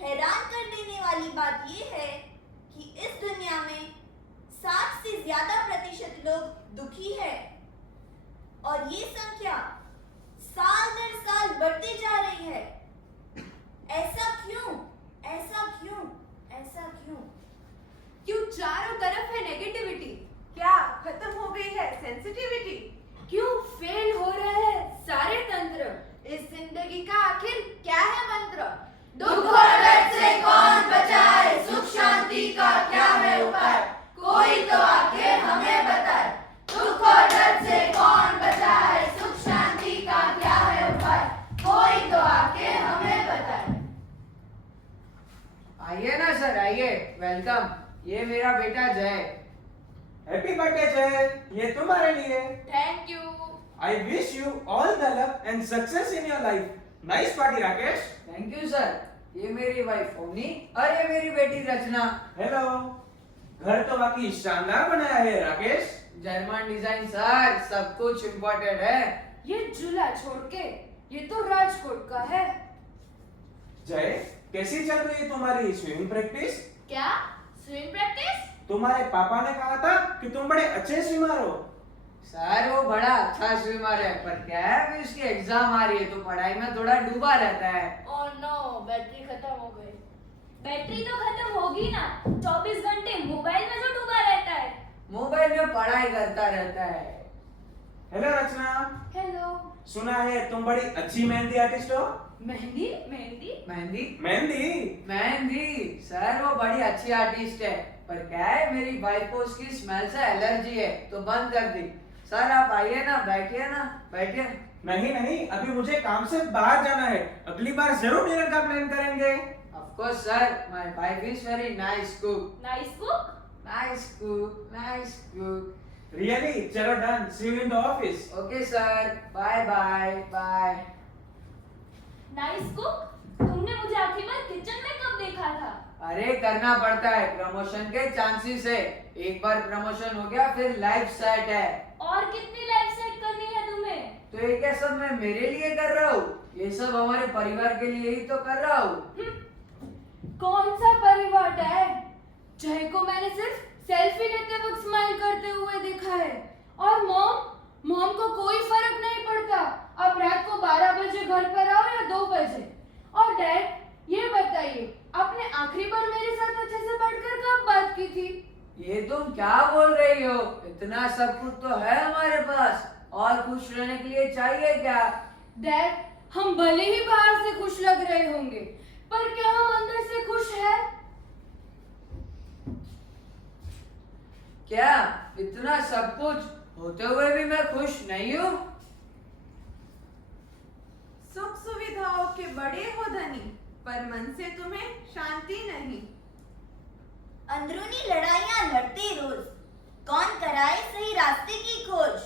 हैरान कर देने वाली बात यह है कि इस दुनिया में 60 से ज्यादा प्रतिशत लोग दुखी है और ये संख्या साल दर साल बढ़ती जा रही है। ऐसा क्यों? ऐसा क्यों? ऐसा क्यों? क्यों चारों तरफ है नेगेटिविटी? क्या खत्म हो गई है सेंसिटिविटी? क्यों फेल हो रहे हैं सारे तंत्र? इस जिंदगी का आखिर क्या है मंत्र? दुख और दर्द से कौन बचाए, सुख शांति का क्या है उपाय, कोई तो आके हमें बताए। दुख और दर्द से कौन बचाए, सुख शांति का क्या है उपाय, कोई तो आके हमें बताए। आइए ना सर, आइए, वेलकम। ये मेरा बेटा जय। हैप्पी बर्थडे जय, ये तुम्हारे लिए। Thank you. I wish you all the luck and success in your life. Nice party Rakesh. Thank you sir. ये मेरी वाइफ ओमी और ये मेरी बेटी रचना। हेलो। घर तो बाकी शानदार बनाया है राकेश। जर्मन डिजाइन सर, सब कुछ इम्पोर्टेड है। ये झूला छोड़ के ये तो राजकोट का है। जय, कैसी चल रही है तुम्हारी स्विमिंग प्रैक्टिस? क्या स्विमिंग प्रैक्टिस? तुम्हारे पापा ने कहा था कि तुम बड़े अच्छे स्विमर हो। सर वो बड़ा अच्छा स्विमर है, पर क्या है अभी उसकी एग्जाम आ रही है तो पढ़ाई में थोड़ा डूबा रहता है। ओह नो, बैटरी खत्म हो गई। बैटरी तो खत्म होगी ना, 24 घंटे मोबाइल में जो डूबा रहता है। मोबाइल में पढ़ाई करता रहता है। हेलो रचना। हेलो। सुना है तुम बड़ी अच्छी मेहंदी आर्टिस्ट हो। मेहंदी? मेहंदी? मेहंदी? मेहंदी? मेहंदी सर वो बड़ी अच्छी आर्टिस्ट है, पर क्या है मेरी वाइफ को उसकी स्मेल से एलर्जी है तो बंद कर दी। सर आप आइए ना, बैठिए ना, बैठिए। नहीं नहीं, अभी मुझे काम से बाहर जाना है। अगली बार जरूर डिनर का प्लान करेंगे। Of course sir, my wife is very nice cook. Nice cook? Nice cook, nice cook. Really? चलो done, see you in the office. Okay sir, bye bye, bye. Nice cook? तुमने मुझे आखिरी बार kitchen में कब देखा था? अरे करना पड़ता है, प्रमोशन के चांसेस है। एक बार प्रमोशन हो गया फिर लाइफ सेट है। और कितनी लाइफ सेट करनी है तुम्हें? तो ये क्या सब मैं मेरे लिए कर रहा हूँ? ये सब हमारे परिवार के लिए ही तो कर रहा हूँ। कौन सा परिवार डैड? जय को मैंने सिर्फ सेल्फी लेते वक्त स्माइल करते हुए देखा है। और मॉम को कोई फर्क नहीं पड़ता, अब रात को 12 बजे घर पर आओ या 2 बजे। और डैड ये बताइए, आपने आखिरी बार मेरे साथ अच्छे से बैठकर कब बात की थी? ये तुम क्या बोल रही हो? इतना सब कुछ तो है हमारे पास, और खुश रहने के लिए चाहिए क्या? डैड, हम भले ही बाहर से खुश लग रहे होंगे, पर क्या हम अंदर से खुश हैं? क्या इतना सब कुछ होते हुए भी मैं खुश नहीं हूँ? सुख सुविधाओं के बड़े हो धनी, पर मन से तुम्हें शांति नहीं। अंदरूनी लड़ाइयाँ लड़ते रोज, कौन कराए सही रास्ते की खोज।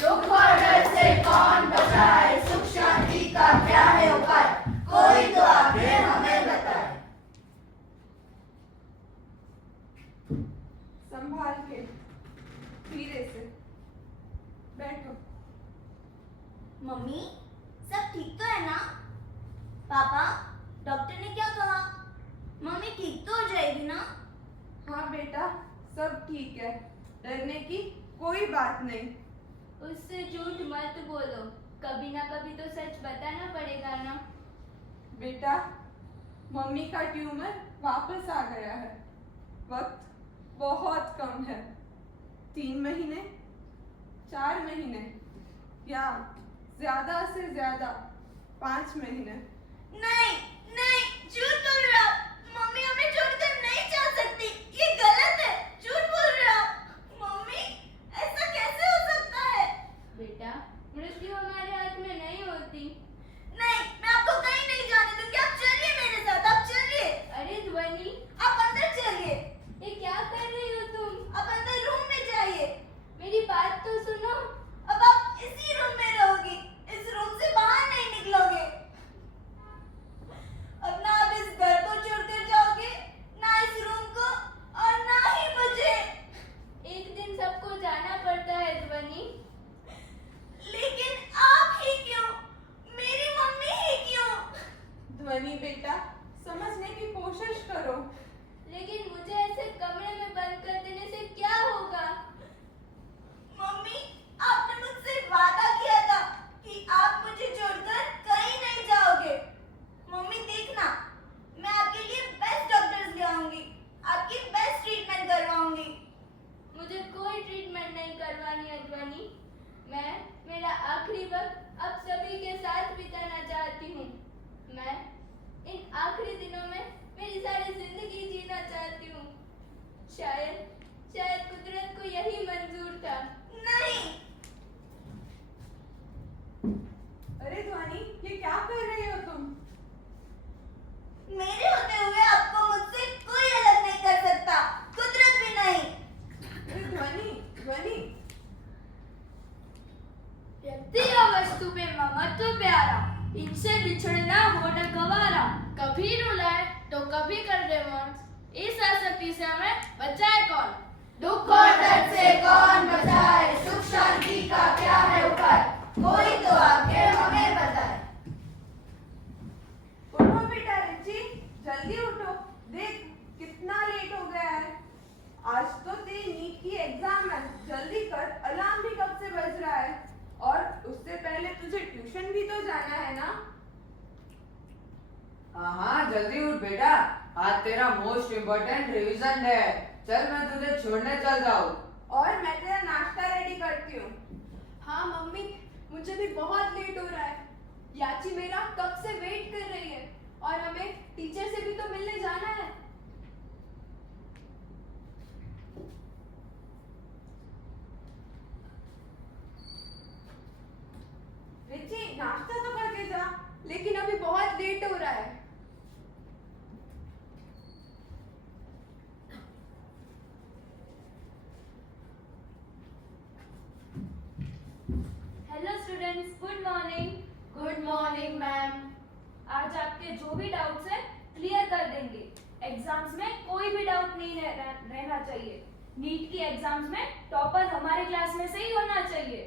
दुख और दर्द से कौन बचाए, सुख शांति का क्या है उपाय, कोई तो आके हमें बताए। संभाल के, धीरे से बैठो। मम्मी, सब ठीक तो है ना? पापा, डॉक्टर ने क्या कहा? मम्मी ठीक तो हो जाएगी ना? हाँ बेटा, सब ठीक है, डरने की कोई बात नहीं। उससे झूठ मत बोलो, कभी ना कभी तो सच बताना पड़ेगा ना। बेटा, मम्मी का ट्यूमर वापस आ गया है। वक्त बहुत कम है, 3 महीने, 4 महीने या ज्यादा से ज्यादा 5 महीने। नहीं नहीं, झूठ बोल रहे हो। मम्मी हमें छोड़कर नहीं जा सकती, ये गलत है, झूठ बोल रहे हो। मम्मी, ऐसा कैसे हो सकता है? बेटा, मृत्यु हमारे हाथ में नहीं होती। नहीं, मैं आपको कहीं नहीं जाने दूंगी। आप चलिए मेरे साथ, आप चलिए। अरे ध्वनि, आप अंदर चलिए। ये क्या कर रही हो तुम? आप अंदर रूम में जाइए। मेरी बात तो सुनो। अब आप इसी रूम में रहोगी, इस रूम से बाहर नहीं निकलोगे। अब ना आप इस घर को छोड़कर जाओगे, ना इस रूम को, और ना ही मुझे। एक दिन सबको जाना पड़ता है ध्वनि। लेकिन आप ही क्यों? मेरी मम्मी ही क्यों? ध्वनि बेटा, समझने की लेकिन मुझे ऐसे कमरे में बंद कर देने से क्या होगा? मम्मी, आपने मुझसे वादा किया था कि आप मुझे छोड़कर कहीं नहीं जाओगे। मम्मी देखना, मैं आपके लिए बेस्ट डॉक्टर्स ले आऊंगी, आपकी बेस्ट ट्रीटमेंट करवाऊंगी। मुझे कोई ट्रीटमेंट नहीं करवानी अद्वानी। मैं मेरा आखिरी वक्त अब सभी के साथ बिताना चाहती हूँ। मैं इन आखिरी दिनों में मेरी सारी जिंदगी जीना चाहती हूँ। शायद कुदरत को यही मंजूर था। नहीं, अरे ध्वनि, ये क्या कर रही हो तुम? मेरे होते हुए आपको मुझसे कोई अलग नहीं कर सकता, कुदरत भी नहीं। अरे ध्वनि, ध्वनि, व्यक्ति और वस्तु पे ममत्व प्यारा, इनसे बिछड़ना हो न गवारा। कभी रुलाए तो कभी कर दे मौत, इस आसक्ति से हमें बचाए कौन? दुख और दर्द से कौन बचाए, सुख शांति का क्या है उपाय, कोई तो आके हमें बताए। उठो बेटा रिची, जल्दी उठो। देख कितना लेट हो गया है। आज तो तेरी नीट की एग्जाम है, जल्दी कर। अलार्म भी कब से बज रहा है और उससे पहले तुझे ट्यूशन भी तो जाना है ना। हाँ जल्दी उठ बेटा, आज तेरा मोस्ट इम्पोर्टेंट रिवीजन है। चल मैं तुझे छोड़ने चल जाऊँ। और मैं तेरा नाश्ता रेडी करती हूँ। हाँ मम्मी, मुझे भी बहुत लेट हो रहा है। याची मेरा कब से वेट कर रही है और हमें टीचर से भी तो मिलने जाना है। रिची नाश्ता तो करके जा। लेकिन अभी बहुत लेट हो रहा है। Hello students, good morning. Good morning ma'am. आज आपके जो भी डाउट्स हैं क्लियर कर देंगे। एग्जाम्स में कोई भी डाउट नहीं रहना चाहिए। नीट की एग्जाम्स में टॉपर हमारे क्लास में से ही होना चाहिए।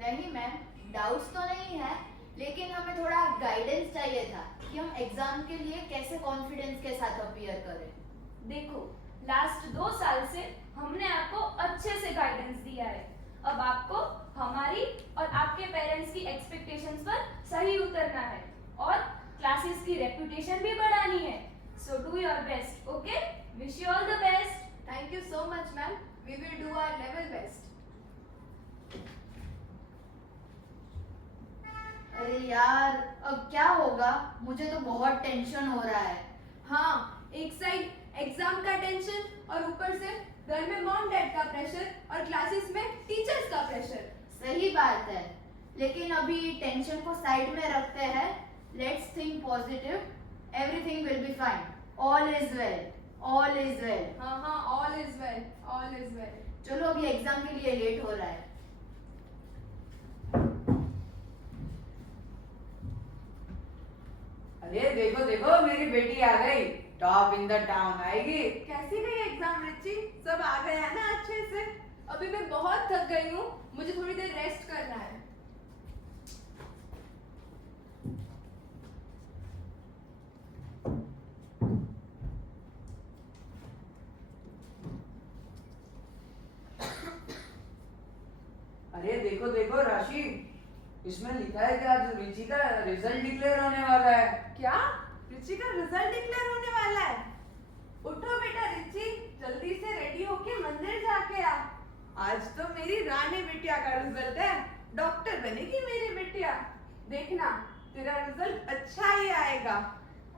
नहीं मैम, डाउट्स तो नहीं है, लेकिन हमें थोड़ा गाइडेंस चाहिए था कि हम एग्जाम के लिए कैसे कॉन्फिडेंस के साथ अपीयर करें। देखो, लास्ट 2 साल से हमने आपको अच्छे से गाइडेंस दिया है। अब आपको हमारी और आपके पेरेंट्स की एक्सपेक्टेशंस पर सही उतरना है और क्लासेस की रेपुटेशन भी बढ़ानी है। So do your best, okay? Wish you all the best. Thank you so much ma'am, we will do our level best. अरे यार, अब क्या होगा? मुझे तो बहुत टेंशन हो रहा है। हाँ, एक साइड एग्जाम का टेंशन और ऊपर से घर में मॉम डैड का प्रेशर और क्लासेस में टीचर्स का प्रेशर। सही बात है, लेकिन अभी टेंशन को साइड में रखते हैं। Let's think positive, everything will be fine, all is well, all is well. हाँ, all is well, all is well. चलो अभी एग्जाम के लिए लेट हो रहा है। अरे देखो देखो, मेरी बेटी आ गई, टॉप इन द टाउन आएगी। कैसी गई एग्जाम रिची? सब आ गया ना अच्छे से? अभी मैं बहुत थक गई हूँ, मुझे थोड़ी देर रेस्ट करना है। अरे देखो देखो राशि, इसमें लिखा है कि आज रिची का रिजल्ट डिक्लेयर होने वाला है। क्या रिची का रिजल्ट डिक्लेयर होने वाला है? उठो बेटा रिची, जल्दी से रेडी होके मंदिर जाके आ। आज तो मेरी रानी बिटिया का रिजल्ट है, डॉक्टर बनेगी मेरी बिटिया। देखना तेरा रिजल्ट अच्छा ही आएगा।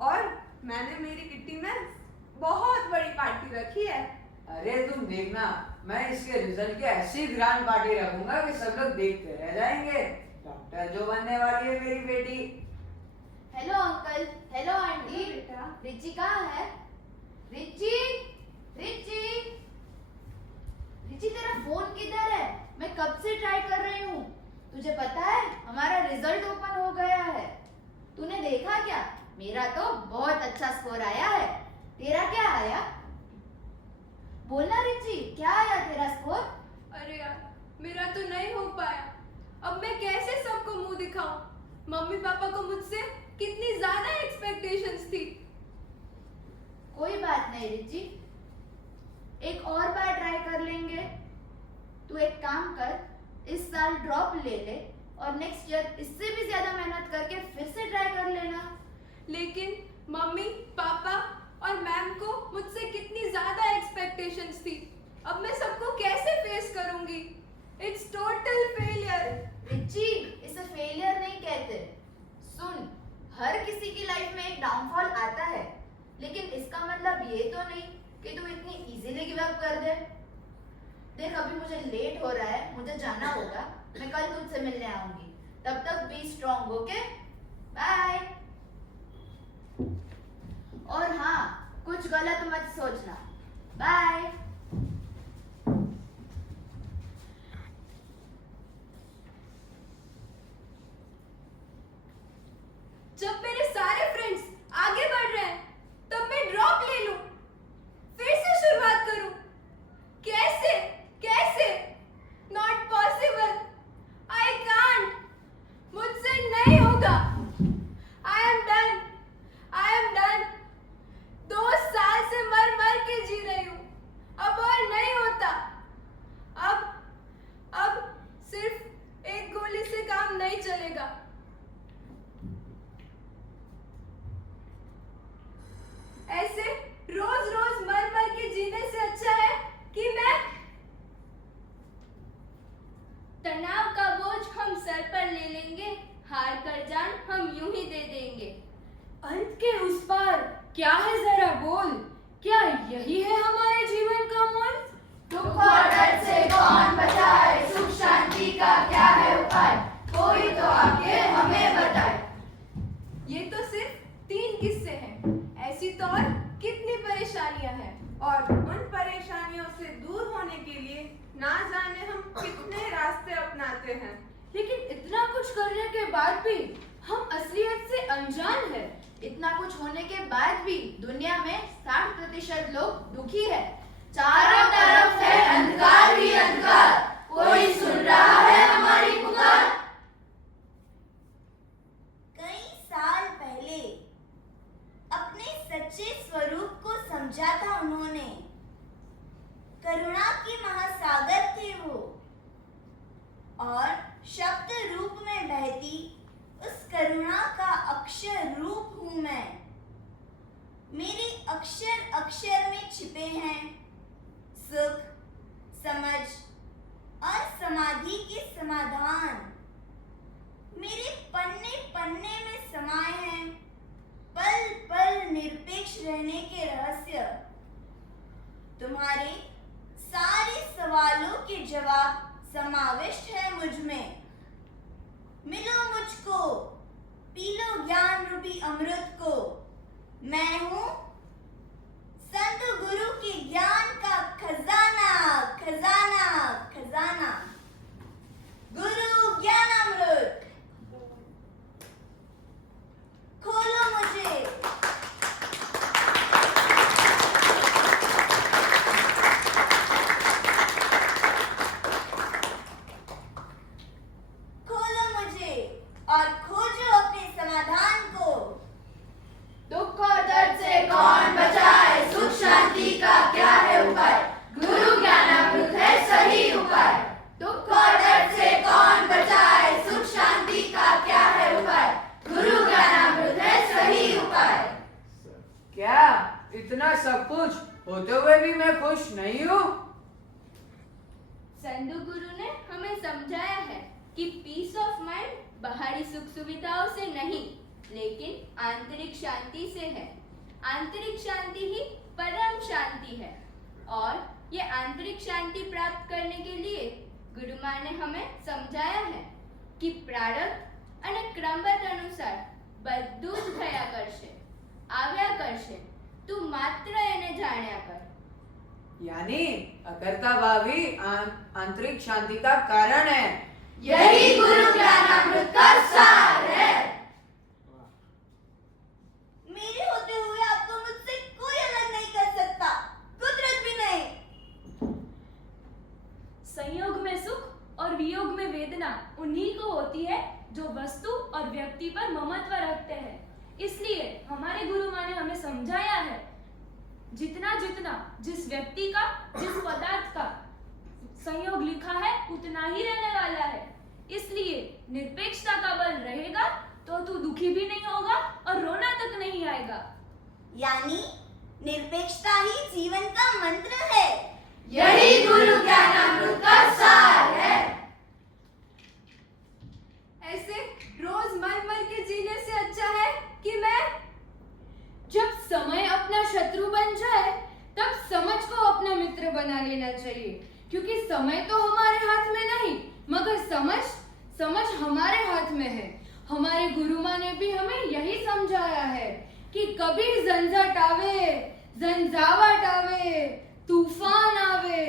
और मैंने मेरी किट्टी में बहुत बड़ी पार्टी रखी है। अरे तुम देखना, मैं इसके रिजल्ट की ऐसी ग्रैंड पार्टी रखूंगा कि सब लोग देखते रह जाएंगे। डॉक्टर जो बनने वाली है मेरी बेटी। Hello uncle, hello aunty. बेटा रिची कहाँ है? रिची, रिची, रिची तेरा फोन किधर है? मैं कब से ट्राई कर रही हूँ। तुझे पता है हमारा रिजल्ट ओपन हो गया है। तूने देखा क्या? मेरा तो बहुत अच्छा स्कोर आया है। तेरा क्या आया? बोलना रिची, क्या आया तेरा स्कोर? अरे यार, मेरा तो नहीं हो पाया। अब मैं कैसे सबको मुंह दिखाऊं? मम्मी पापा को मुझसे कितनी ज्यादा एक्सपेक्टेशंस थी। कोई बात नहीं रिची, एक और बार ट्राई कर लेंगे। तू एक काम कर, इस साल ड्रॉप ले ले और नेक्स्ट ईयर इससे भी ज्यादा मेहनत करके फिर से ट्राई कर लेना। लेकिन मम्मी, पापा और मैम को मुझसे कितनी ज्यादा एक्सपेक्टेशंस थी। अब मैं सबको कैसे फेस करूंगी? It's total failure. रिची, इसे फेलियर नहीं कहते। सुन, हर किसी की लाइफ में एक डाउनफॉल आता है, लेकिन इसका मतलब ये तो नहीं कि तू इतनी इजीली गिव अप कर दे। देख, अभी मुझे लेट हो रहा है, मुझे जाना होगा। मैं कल तुझसे मिलने आऊंगी। तब तक बी स्ट्रॉन्ग, ओके? बाय। और हाँ, कुछ गलत मत सोचना। बाय। जब मेरे सारे फ्रेंड्स आगे बढ़ रहे हैं, तब मैं ड्रॉप ले लूं, फिर से शुरुआत करूं। कैसे? कैसे? Not possible. I can't. मुझसे नहीं होगा। I am done. I am done. 2 साल से मर मर के जी रही हूं, अब और नहीं होता। अब सिर्फ एक गोली से काम नहीं चलेगा। ऐसे रोज रोज मर मर के जीने से अच्छा है कि मैं तनाव का बोझ हम सर पर ले लेंगे, हार कर जान हम यूं ही दे देंगे। अंत के उस पार क्या है जरा बोल, क्या यही है हमारे जीवन का मोल? दुख और दर्द से कौन बचाए, सुख शांति का क्या है उपाय, कोई तो आके हमें बताए। ये तो सिर्फ 3 किस्से हैं, ऐसी तो और कितनी परेशानियां हैं। और उन परेशानियों से दूर होने के लिए ना जाने हम कितने रास्ते अपनाते हैं। लेकिन इतना कुछ करने के बाद भी हम असलियत से अनजान है। इतना कुछ होने के बाद भी दुनिया में 60% लोग दुखी है। चारों तरफ है अंधकार ही अंधकार, कोई सुन रहा है हमारी पुकार। कई साल पहले अपने सच्चे स्वरूप को समझा था उन्होंने। करुणा के महासागर थे वो, और शब्द रूप में बहती उस करुणा का अक्षर रूप हूं मैं। मेरे अक्षर अक्षर में छिपे हैं सुख, समझ और समाधि के समाधान। मेरे पन्ने पन्ने में समाये हैं पल पल निरपेक्ष रहने के रहस्य। तुम्हारे सारे सवालों के जवाब समाविष्ट है मुझ में। मिलो मुझको, पी लो ज्ञान रूपी अमृत को। मैं हूँ संत गुरु के ज्ञान का खजाना, खजाना, खजाना। गुरु ज्ञानामृत, खोलो मुझे। खोलो मुझे और खोजो अपने समाधान को। दुख और दर्द से कौन बचाए, सुख शांति का क्या है उपाय, गुरु ज्ञानामृत है सही उपाय। दुख और दर्द से कौन बचाए, सुख शांति का क्या है उपाय, गुरु ज्ञानामृत है सही उपाय। क्या इतना सब कुछ होते हुए भी मैं खुश नहीं हूँ? संधु गुरु ने हमें समझाया है कि पीस ऑफ माइंड बाहरी सुख सुविधाओं से नहीं, लेकिन आंतरिक शांति से है। आंतरिक शांति ही परम शांति है, और ये आंतरिक शांति प्राप्त करने के लिए गुरु माँ ने हमें समझाया है कि प्रारब्ध અને ક્રમબદ્ધ અનુસાર બધું જ થયા કરશે, આવ્યા કરશે, તું માત્ર એને જાણ્યા કર। यानी अकर्ता भावी आंतरिक शांति का कारण है। यही गुरु ज्ञानामृत का सार है। मेरे होते हुए आपको मुझसे कोई अलग नहीं कर सकता, कुदरत भी नहीं। संयोग में सुख और वियोग में वेदना उन्हीं को होती है जो वस्तु और व्यक्ति पर ममत्व रखते हैं। इसलिए हमारे गुरु माँ ने हमें समझाया है, जितना जितना जिस व्यक्ति का, जिस पदार्थ का संयोग लिखा है उतना ही रहने वाला है। इसलिए निरपेक्षता का बल रहेगा तो तू दुखी भी नहीं होगा और रोना तक नहीं आएगा। यानी निरपेक्षता ही जीवन का मंत्र है। यही गुरु ज्ञानामृत का सार है। ऐसे रोज मर मर के जीने से अच्छा है कि मैं जब समय अपना शत्रु बन जाए तब समझ को अपना मित्र बना लेना चाहिए, क्योंकि समय तो हमारे हाथ में नहीं मगर समझ हमारे हाथ में है। हमारे गुरु माँ ने भी हमें यही समझाया है कि कभी झंझट आवे, झंझावट आवे, तूफान आवे,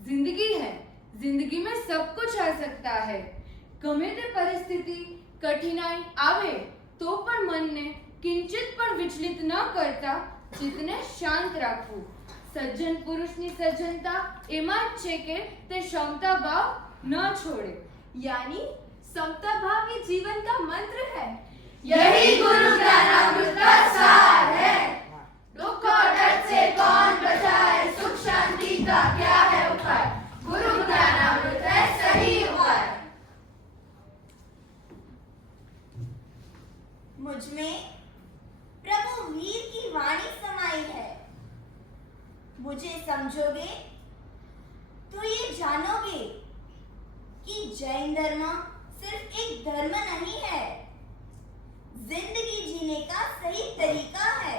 जिंदगी है, जिंदगी में सब कुछ आ सकता है। गमे ते परिस्थिति कठिनाई आवे तो पण मनने किंचित पण विचलित न करता ચિત્તને શાંત રાખવું। સજ્જન પુરુષની સજ્જનતા એમાં જ છે કે તે ક્ષમતા ભાવ ન છોડે। यानी समता भाव ही जीवन का मंत्र है। यही गुरु ज्ञानामृत का सार है। दुख और दर्द से कौन बचाए, सुख शांति का क्या है उपाय, गुरु ज्ञानामृत है सही उपाय। मुझ में प्रभु वीर की वाणी समाई है। मुझे समझोगे तो ये जानोगे कि जैन धर्म सिर्फ एक धर्म नहीं है, जिंदगी जीने का सही तरीका है।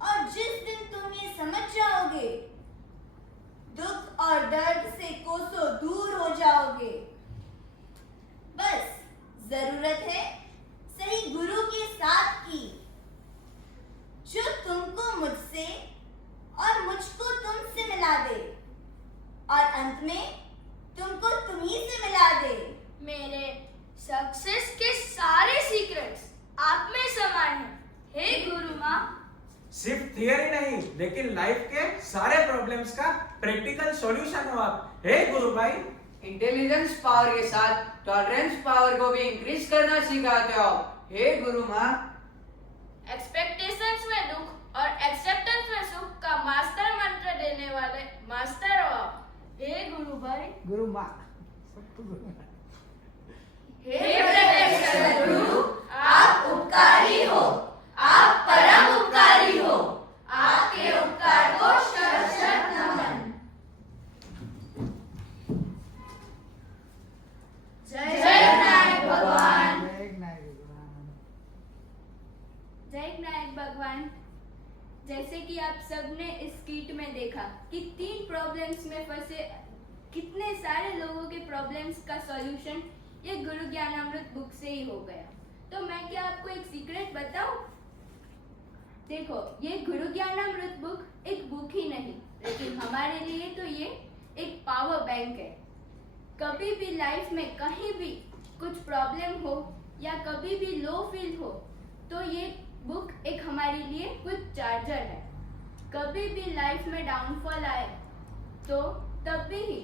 और जिस दिन तुम ये समझ जाओगे, दुख और दर्द से कोसों दूर हो जाओगे। बस जरूरत है सही गुरु के साथ की, जो तुमको मुझसे और मुझको तुमसे मिला दे और अंत में तुमको तुम्ही से मिला दे। मेरे सक्सेस के सारे सीक्रेट्स आप में समाये हैं। हे गुरु माँ, सिर्फ थियरी नहीं लेकिन लाइफ के सारे प्रॉब्लम्स का प्रैक्टिकल सॉल्यूशन हो आप। हे गुरु भाई, इंटेलिजेंस पावर के साथ टॉलरेंस पावर को भी इंक्रीज करना सिखाते हो। हे गुरु माँ, एक्सपेक्टेशंस में दुख और एक्सेप्टेंस में सुख का मास्टर मंत्र देने वाले मास्टर हो आप। हे गुरु भाई, गुरु माँ, हे प्रत्यक्ष सद्गुरु, आप उपकारी हो, आप परम उपकारी हो, आपके उपकार को शत शत नमन। जय नायक भगवान। जय नायक भगवान। जैसे कि आप सबने इस कीट में देखा कि 3 प्रॉब्लम्स में फंसे कितने सारे लोगों के प्रॉब्लम्स का सॉल्यूशन ये गुरु ज्ञानामृत बुक से ही हो गया। तो मैं क्या आपको एक सीक्रेट बताऊं? देखो, ये गुरु ज्ञानामृत बुक एक बुक ही नहीं, लेकिन हमारे लिए तो ये एक पावर बैंक है। कभी भी लाइफ में कहीं भी कुछ प्रॉब्लम हो या कभी भी लो फील हो तो ये बुक एक हमारे लिए कुछ चार्जर है। कभी भी लाइफ में डाउनफॉल आए तो तब भी ही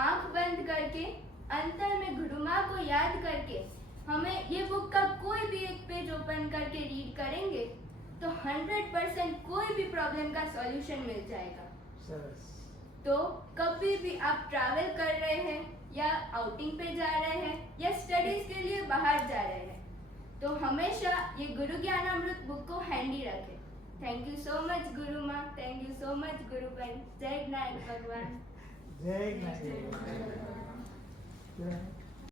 आंख बंद करके अंतर में गुरु माँ को याद करके हमें ये बुक का कोई भी एक पेज ओपन करके रीड करेंगे तो 100% कोई भी प्रॉब्लम का सॉल्यूशन मिल जाएगा। तो कभी भी आप ट्रैवल कर रहे हैं या आउटिंग पे जा रहे हैं या स्टडीज के लिए बाहर जा रहे हैं तो हमेशा ये गुरु ज्ञानामृत बुक को हैंडी रखें। थैंक यू सो मच गुरु माँ, थैंक यू सो मच गुरु भाई। जय नायक भगवान। जय नायक।